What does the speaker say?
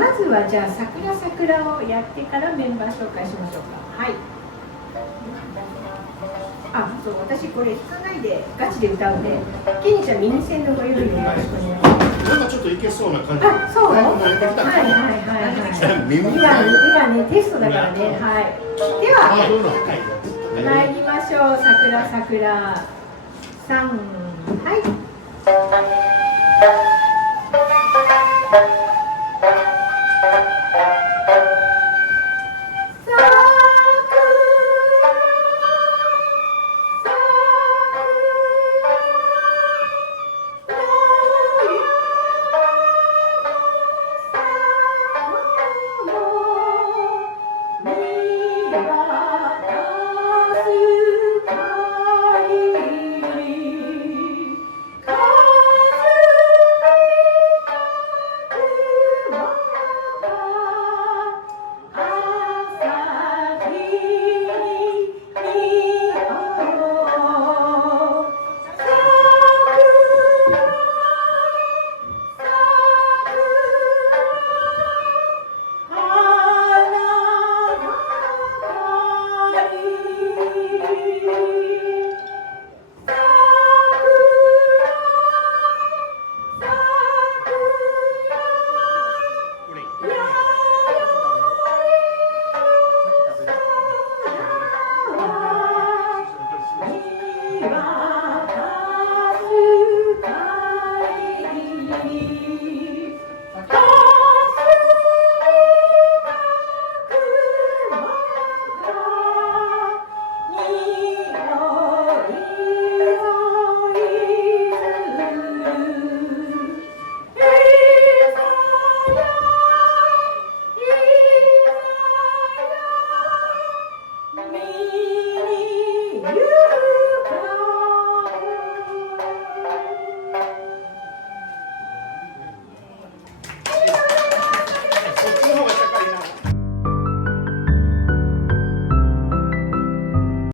まずはじゃあ桜桜をやってからメンバー紹介しましょうか。はい。あ、そう、私これ弾かないでガチで歌うんで、ケニーちゃん耳栓のご用意をよろしくお願いします。なんかちょっといけそうな感じ。あ、そう。はいはい今ねテストだからね。はい。では参りましょう。桜桜さん、はい。